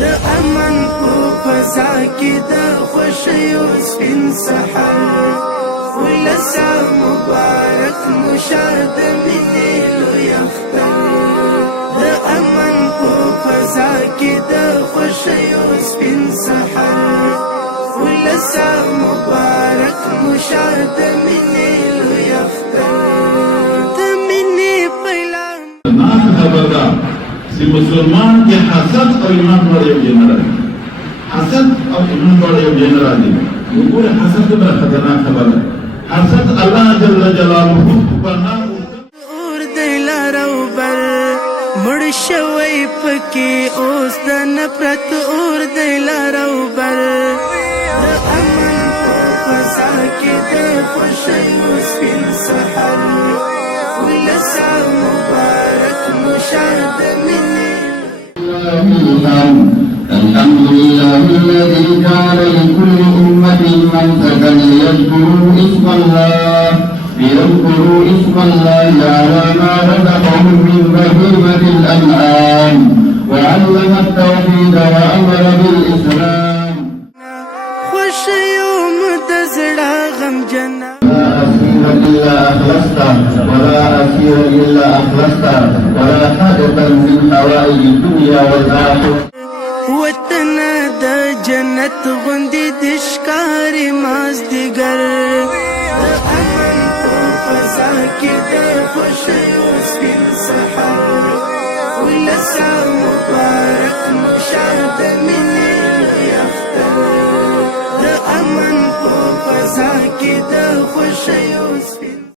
د امن په فضا کې د خوښیو سپین سحر ولسا مبارک مشاد مینې لوی اختر د امن په فضا کې د خوښیو سپین سحر ولسا مبارک مشاد مینې لوی اختر د مینې پیلام ناس خبر ده چې مسلمان کې حسد او ایمان ور یو جنرال حسد او ایمان ور یو جنرال دي وګوره حسد د خطرناک خبره حسد الله جل جلاله پنا اور دی لارو بر مړ شوی پکې اوس د نفرت اور دی لارو بر د امن په فضا کې د خوښیو سپین سحر ولسا مبارک مشاد مینې الحمد لله الذي جعل لكل أمة منسكا ليذكروا اسم الله على ما رزقهم من بهيمة الأنعام وعلم التوحيد وأمر بالإسلام خوشیو مدزړه غم جنا لا أسير إلا أخلصته ولا أسير إلا أخلصته ولا حاجة من حوائج الدنيا والآخرة وطن د جنت غوندې د ښکاري مازدیګر د امن په فضا کې د خوښیو سپین سحر ولسا مبارک مشاد مینې لوی اختر د امن په فضا کې د خوښیو